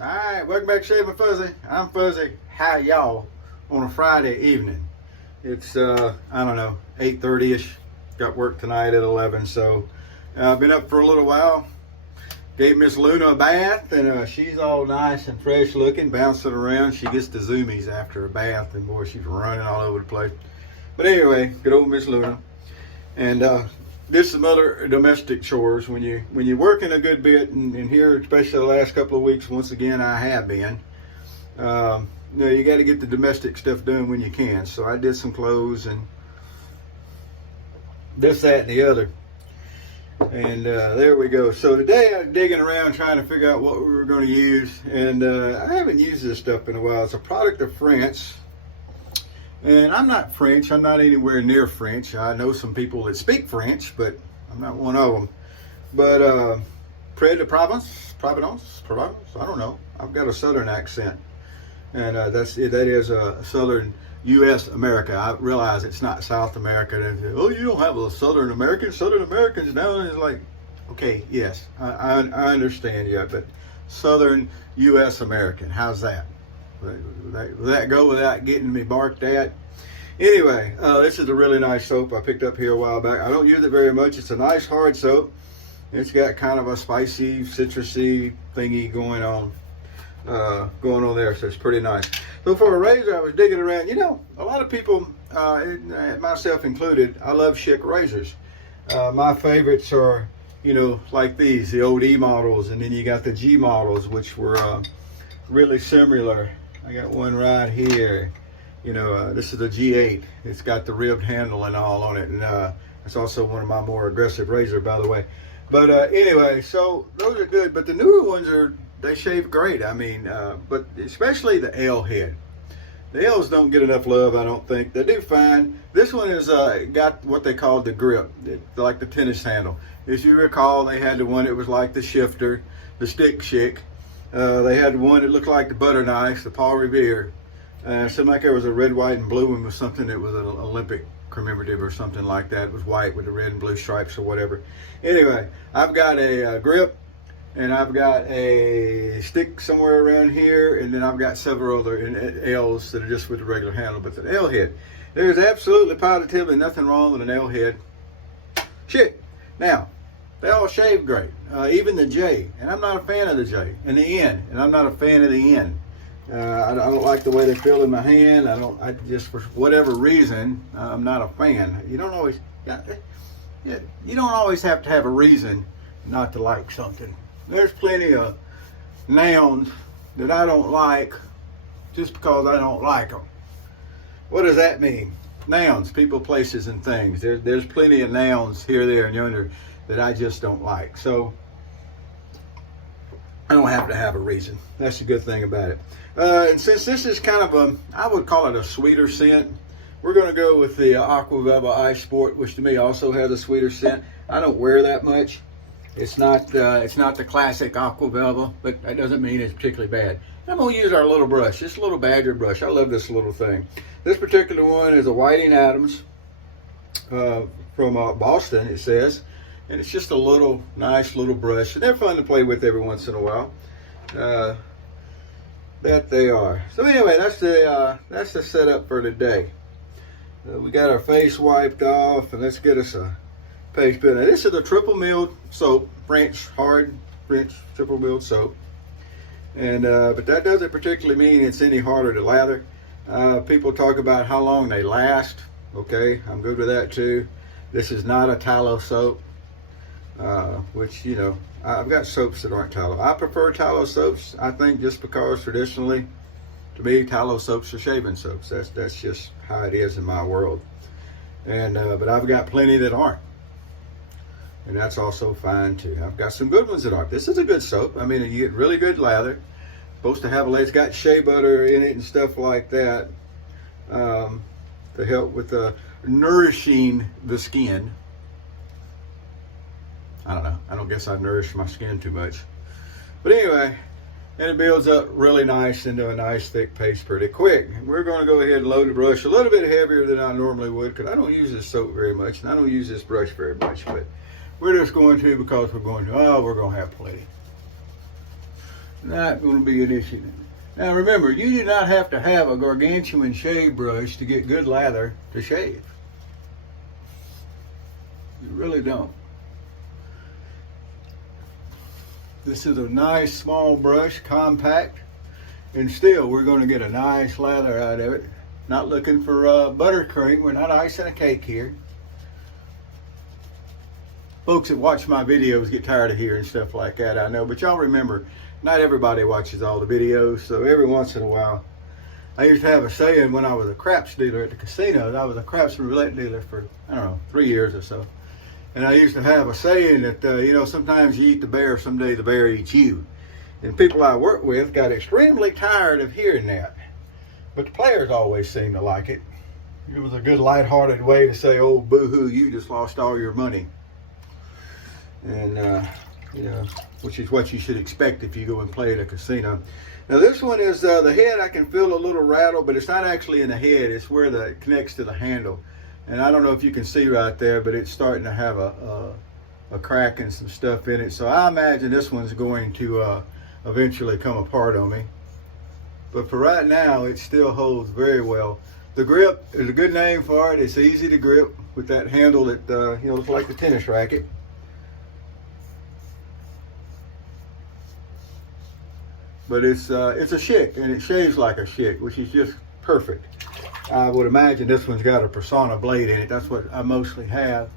Alright, welcome back to Shave with Fuzzy. I'm Fuzzy. How y'all on a Friday evening? It's, I don't know, 8:30ish. Got work tonight at 11, so I've been up for a little while. Gave Miss Luna a bath, and she's all nice and fresh looking, bouncing around. She gets the zoomies after a bath, and boy, she's running all over the place. But anyway, good old Miss Luna. And did some other domestic chores when you're working a good bit, and here, especially the last couple of weeks, once again I have been. You got to get the domestic stuff done when you can. So I did some clothes and this, that, and the other. And there we go. So today I'm digging around trying to figure out what we were going to use, and I haven't used this stuff in a while. It's a product of France. And I'm not French. I'm not anywhere near French. I know some people that speak French, but I'm not one of them. But Provence, I don't know. I've got a Southern accent, and that is a Southern U.S. America. I realize it's not South America. And oh, you don't have a Southern American. Southern Americans now is like, okay, yes, I understand you, but Southern U.S. American. How's that? Will that go without getting me barked at? Anyway, this is a really nice soap I picked up here a while back. I don't use it very much. It's a nice hard soap. It's got kind of a spicy, citrusy thingy going on there, so it's pretty nice. So for a razor, I was digging around. You know, a lot of people, myself included, I love Schick razors. My favorites are, like these, the old E models, and then you got the G models, which were really similar. I got one right here. This is a G8. It's got the ribbed handle and all on it, and it's also one of my more aggressive razors, by the way. But anyway, so those are good. But the newer ones they shave great. I mean, but especially the L head. The L's don't get enough love, I don't think. They do fine. This one has got what they call the grip, like the tennis handle. As you recall, they had the one that was like the shifter, the stick Schick. They had one that looked like the butter knife, the Paul Revere. Seemed like there was a red, white, and blue one with something that was an Olympic commemorative or something like that. It was white with the red and blue stripes or whatever. Anyway, I've got a grip, and I've got a stick somewhere around here, and then I've got several other L's that are just with the regular handle. But the L head, there's absolutely positively nothing wrong with an L head. Shit. Now, they all shave great, even the J, and I'm not a fan of the J, and the N, and I'm not a fan of the N. I don't like the way they feel in my hand. I just, for whatever reason, I'm not a fan. You don't always have to have a reason not to like something. There's plenty of nouns that I don't like just because I don't like them. What does that mean? Nouns, people, places, and things. There's plenty of nouns here, there, and yonder that I just don't like. So I don't have to have a reason. That's the good thing about it. And since this is kind of I would call it a sweeter scent, we're going to go with the Aqua Velva Ice Sport, which to me also has a sweeter scent. I don't wear that much. It's not the classic Aqua Velva, but that doesn't mean it's particularly bad. I'm going to use our little brush, this little Badger brush. I love this little thing. This particular one is a Whiting Adams from Boston, it says. And it's just a nice little brush, and they're fun to play with every once in a while. That they are. So anyway, that's the setup for today. We got our face wiped off, and let's get us a paste pen. Now, this is a triple milled soap, hard French triple milled soap, and but that doesn't particularly mean it's any harder to lather. People talk about how long they last. Okay, I'm good with that too. This is not a tallow soap. Which, I've got soaps that aren't tallow. I prefer tallow soaps, I think, just because traditionally, to me, tallow soaps are shaving soaps. That's just how it is in my world. And but I've got plenty that aren't, and that's also fine too. I've got some good ones that aren't. This is a good soap. I mean, you get really good lather. Supposed to have it's got shea butter in it and stuff like that to help with nourishing the skin. I don't know. I don't guess I nourish my skin too much. But anyway, and it builds up really nice into a nice thick paste pretty quick. We're going to go ahead and load the brush a little bit heavier than I normally would, because I don't use this soap very much, and I don't use this brush very much. But we're just going to, because we're going to have plenty. Not going to be an issue. Now remember, you do not have to have a gargantuan shave brush to get good lather to shave. You really don't. This is a nice small brush, compact, and still we're going to get a nice lather out of it. Not looking for buttercream. We're not icing a cake here. Folks that watch my videos get tired of hearing stuff like that, I know, but y'all remember, not everybody watches all the videos, so every once in a while, I used to have a saying when I was a craps dealer at the casinos. I was a craps and roulette dealer for, I don't know, 3 years or so. And I used to have a saying that, you know, sometimes you eat the bear, someday the bear eats you. And people I work with got extremely tired of hearing that. But the players always seem to like it. It was a good lighthearted way to say, oh, boo-hoo, you just lost all your money. And, you know, which is what you should expect if you go and play at a casino. Now this one is the head. I can feel a little rattle, but it's not actually in the head. It's where it connects to the handle. And I don't know if you can see right there, but it's starting to have a crack and some stuff in it. So I imagine this one's going to eventually come apart on me. But for right now, it still holds very well. The grip is a good name for it. It's easy to grip with that handle that you know, looks like the tennis racket. But it's a Schick, and it shaves like a Schick, which is just perfect. I would imagine this one's got a Persona blade in it. That's what I mostly have.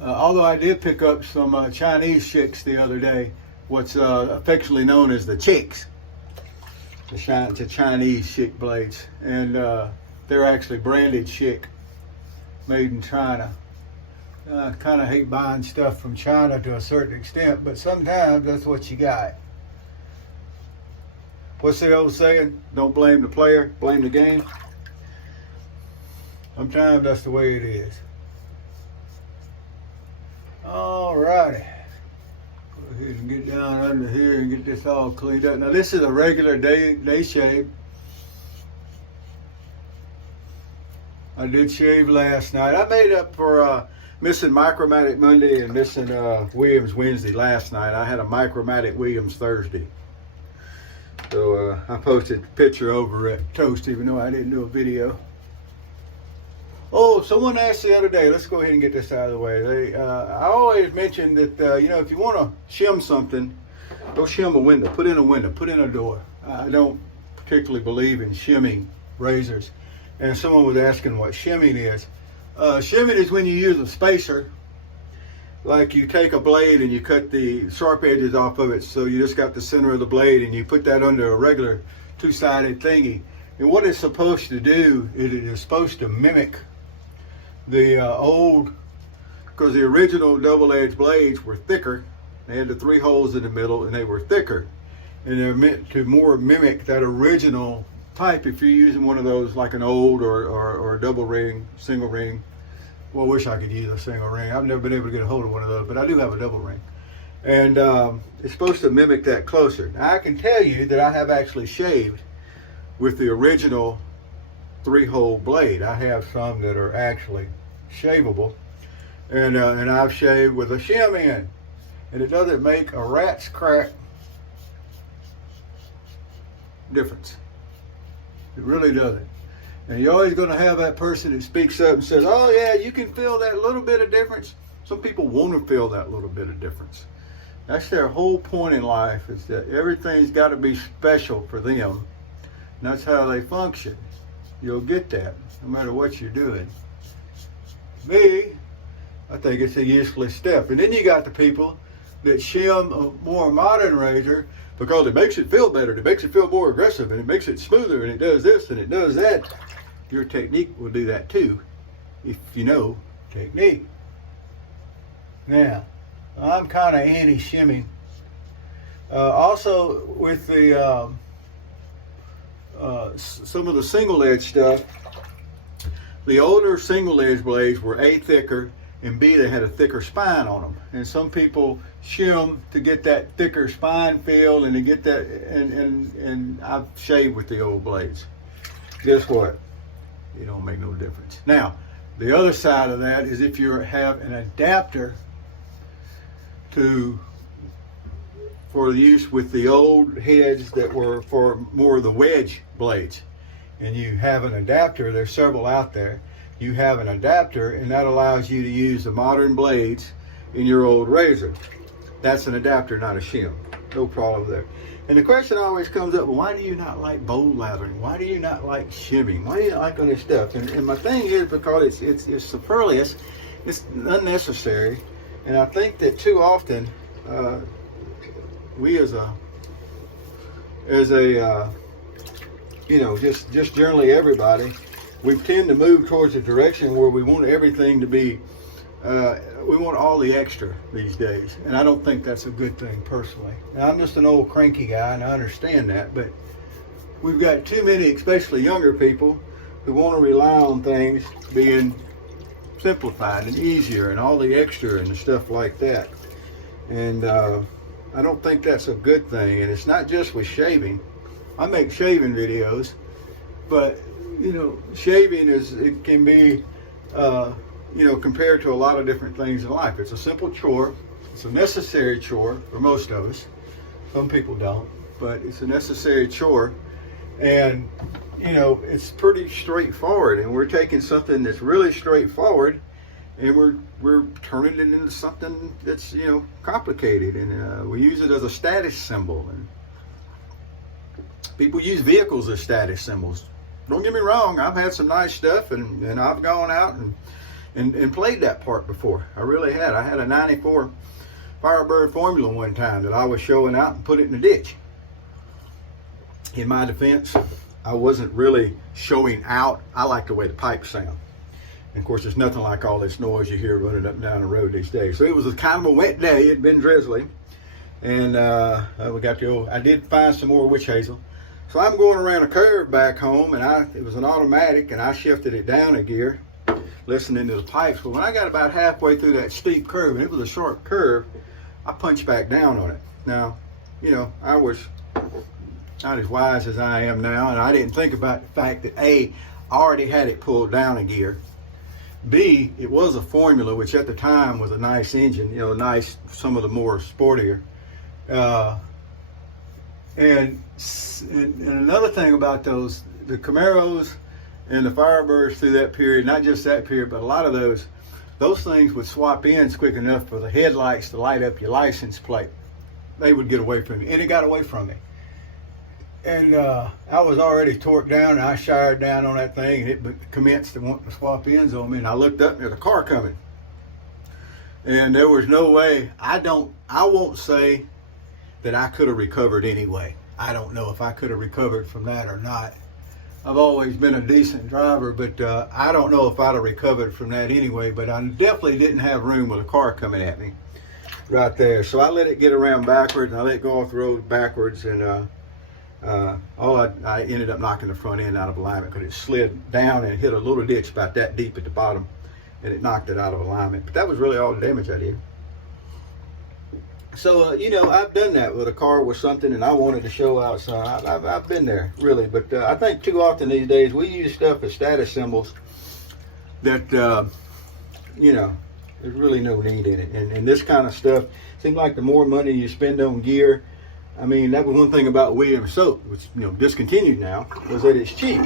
Although I did pick up some Chinese Schicks the other day, what's affectionately known as the Chicks. The Chinese Schick blades. And they're actually branded Schick, made in China. I kind of hate buying stuff from China to a certain extent, but sometimes that's what you got. What's the old saying? Don't blame the player, blame the game. Sometimes that's the way it is. All righty. Go ahead and get down under here and get this all cleaned up. Now this is a regular day shave. I did shave last night. I made up for missing Micromatic Monday and missing Williams Wednesday last night. I had a Micromatic Williams Thursday. So I posted a picture over at Toast, even though I didn't do a video. Oh, someone asked the other day, let's go ahead and get this out of the way. I always mention that, you know, if you want to shim something, go shim a window, put in a door. I don't particularly believe in shimming razors. And someone was asking what shimming is. Shimming is when you use a spacer, like you take a blade and you cut the sharp edges off of it, so you just got the center of the blade, and you put that under a regular two-sided thingy. And what it's supposed to do, it is supposed to mimic the old, because the original double-edged blades were thicker. They had the 3 holes in the middle, and they were thicker. And they're meant to more mimic that original type if you're using one of those, like an old or a double ring, single ring. Well, I wish I could use a single ring. I've never been able to get a hold of one of those, but I do have a double ring. And it's supposed to mimic that closer. Now, I can tell you that I have actually shaved with the original 3-hole blade. I have some that are actually shavable. And I've shaved with a shim in. And it doesn't make a rat's crack difference. It really doesn't. And you're always going to have that person that speaks up and says, oh yeah, you can feel that little bit of difference. Some people want to feel that little bit of difference. That's their whole point in life, is that everything's got to be special for them. And that's how they function. You'll get that no matter what you're doing. Me, I think it's a useless step. And then you got the people that shim a more modern razor because it makes it feel better, it makes it feel more aggressive, and it makes it smoother, and it does this and it does that. Your technique will do that too, if you know technique. Now, I'm kind of anti-shimming. Also, with the some of the single edge stuff, the older single edge blades were A, thicker, and B, they had a thicker spine on them. And some people shim to get that thicker spine feel and to get that, and I've shaved with the old blades. Guess what? It don't make no difference. Now, the other side of that is if you have an adapter to for use with the old heads that were for more of the wedge blades. And you have an adapter, there's several out there. You have an adapter, and that allows you to use the modern blades in your old razor. That's an adapter, not a shim. No problem there. And the question always comes up, well, why do you not like bowl lathering? Why do you not like shimming? Why do you not like all this stuff? And my thing is because it's superfluous, it's unnecessary. And I think that too often, we as a you know, just generally everybody, we tend to move towards a direction where we want everything to be, we want all the extra these days. And I don't think that's a good thing personally. Now, I'm just an old cranky guy and I understand that, but we've got too many, especially younger people, who want to rely on things being simplified and easier and all the extra and the stuff like that. And I don't think that's a good thing. And it's not just with shaving. I make shaving videos, but you know, shaving it can be you know, compared to a lot of different things in life. It's a simple chore. It's a necessary chore for most of us. Some people don't, but it's a necessary chore. And you know, it's pretty straightforward, and we're taking something that's really straightforward and we're turning it into something that's, you know, complicated. And we use it as a status symbol, and people use vehicles as status symbols. Don't get me wrong, I've had some nice stuff, and I've gone out and played that part before. I really had. I had a 94 Firebird Formula one time that I was showing out and put it in the ditch. In my defense, I wasn't really showing out. I like the way the pipes sound. And of course, there's nothing like all this noise you hear running up and down the road these days. So it was a kind of a wet day. It'd been drizzly. And we got the old, I did find some more witch hazel. So I'm going around a curve back home, and it was an automatic, and I shifted it down a gear, listening to the pipes. But when I got about halfway through that steep curve, and it was a short curve, I punched back down on it. Now, you know, I was not as wise as I am now, and I didn't think about the fact that A, I already had it pulled down a gear. B, it was a Formula, which at the time was a nice engine, you know, nice, some of the more sportier. And another thing about the Camaros and the Firebirds through that period, not just that period, but a lot of those things would swap ends quick enough for the headlights to light up your license plate. They would get away from me, and it got away from me. And I was already torqued down, and I shired down on that thing, and it commenced to want to swap ends on me. And I looked up, and there's a car coming. And there was no way. I won't say that I could have recovered anyway. I don't know if I could have recovered from that or not. I've always been a decent driver, but I don't know if I'd have recovered from that anyway. But I definitely didn't have room with a car coming at me right there. So I let it get around backwards, and I let it go off the road backwards, and I ended up knocking the front end out of alignment because it slid down and hit a little ditch about that deep at the bottom, and it knocked it out of alignment. But that was really all the damage I did. So, you know, I've done that with a car with something, and I wanted to show out, so I've been there, really. But I think too often these days we use stuff as status symbols that, you know, there's really no need in it. And this kind of stuff, seems like the more money you spend on gear, I mean, that was one thing about Williams soap, which, you know, discontinued now, was that it's cheap.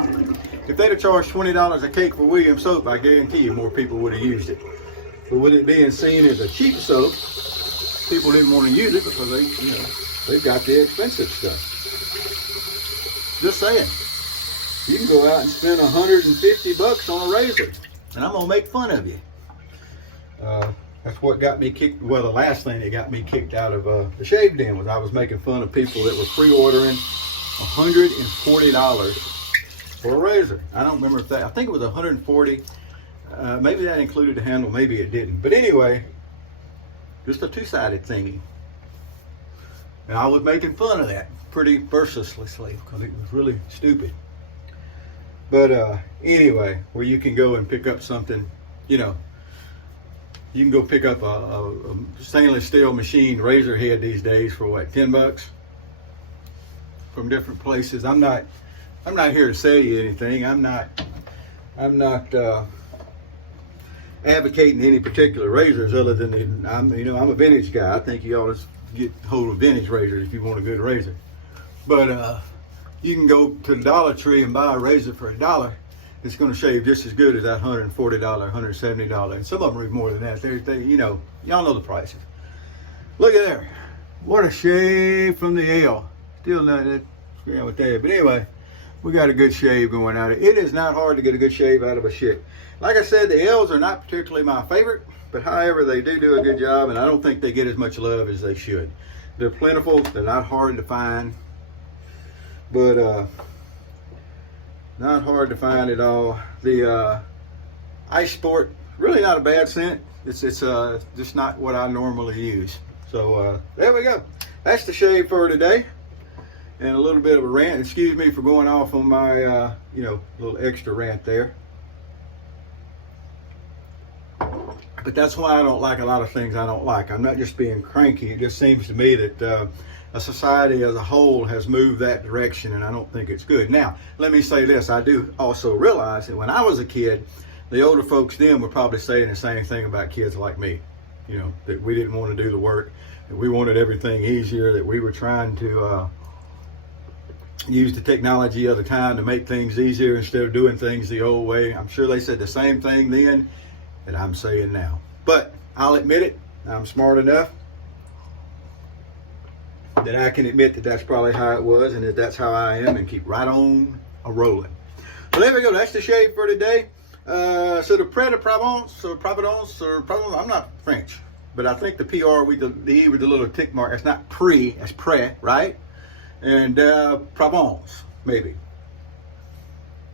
If they'd have charged $20 a cake for Williams soap, I guarantee you more people would have used it. But with it being seen as a cheap soap, people didn't want to use it because they got the expensive stuff. Just saying. You can go out and spend $150 on a razor, and I'm gonna make fun of you. That's what got me kicked. Well, the last thing that got me kicked out of the shave den was I was making fun of people that were pre-ordering $140 for a razor. I don't remember if that. I think it was $140. Maybe that included the handle. Maybe it didn't. But anyway. Just a two-sided thingy. And I was making fun of that pretty mercilessly because it was really stupid. But anyway, where you can go and pick up something, you know, you can go pick up a stainless steel machined razor head these days for what, $10 from different places. I'm not here to sell you anything. I'm not advocating any particular razors other than I'm a vintage guy. I think you ought to get hold of vintage razors if you want a good razor. But you can go to the Dollar Tree and buy a razor for $1. It's going to shave just as good as that $140, $170, and some of them are even more than that. They, you know, y'all know the prices. Look at there. What a shave from the L. Still not with that. But anyway, we got a good shave going out of it. It is not hard to get a good shave out of a Schick. Like I said, the L's are not particularly my favorite, but however, they do a good job, and I don't think they get as much love as they should. They're plentiful. They're not hard to find, but not hard to find at all. The Ice Sport, really not a bad scent. It's just not what I normally use. So there we go. That's the shave for today, and a little bit of a rant. Excuse me for going off on my you know, little extra rant there. But that's why I don't like a lot of things I don't like. I'm not just being cranky. It just seems to me that a society as a whole has moved that direction, and I don't think it's good. Now, let me say this. I do also realize that when I was a kid, the older folks then were probably saying the same thing about kids like me. You know, that we didn't want to do the work, that we wanted everything easier, that we were trying to use the technology of the time to make things easier instead of doing things the old way. I'm sure they said the same thing then that I'm saying now. But I'll admit it, I'm smart enough that I can admit that that's probably how it was, and that that's how I am, and keep right on a-rolling. So there we go, that's the shave for today. So the Provence, I'm not French, but I think the PR with the E with the little tick mark, it's not pre, it's près, right? And Provence, maybe.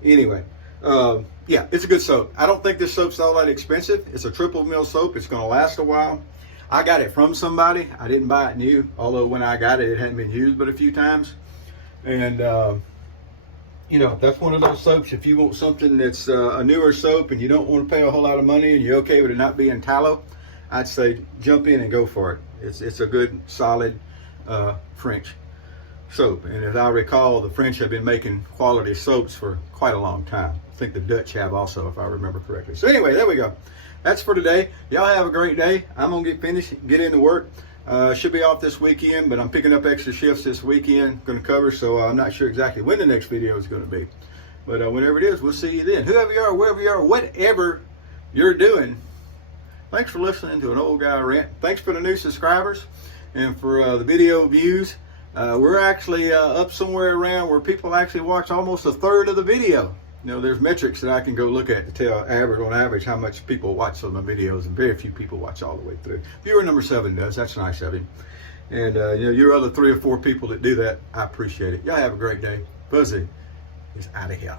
Anyway, yeah, it's a good soap. I don't think this soap's all that expensive. It's a triple mill soap. It's going to last a while. I got it from somebody. I didn't buy it new, although when I got it, it hadn't been used but a few times. And, you know, that's one of those soaps. If you want something that's a newer soap and you don't want to pay a whole lot of money and you're okay with it not being tallow, I'd say jump in and go for it. It's a good, solid French soap. And as I recall, the French have been making quality soaps for quite a long time. I think the Dutch have also, if I remember correctly. So anyway, there we go. That's for today. Y'all have a great day. I'm going to get finished, get into work. Should be off this weekend, but I'm picking up extra shifts this weekend, going to cover, so I'm not sure exactly when the next video is going to be. But whenever it is, we'll see you then. Whoever you are, wherever you are, whatever you're doing, thanks for listening to an old guy rant. Thanks for the new subscribers and for the video views. We're actually up somewhere around where people actually watch almost a third of the video. You know, there's metrics that I can go look at to tell on average how much people watch some of my videos, and very few people watch all the way through. Viewer number 7 does. That's nice of him. And you know, your other 3 or 4 people that do that, I appreciate it. Y'all have a great day. Fuzzy is out of here.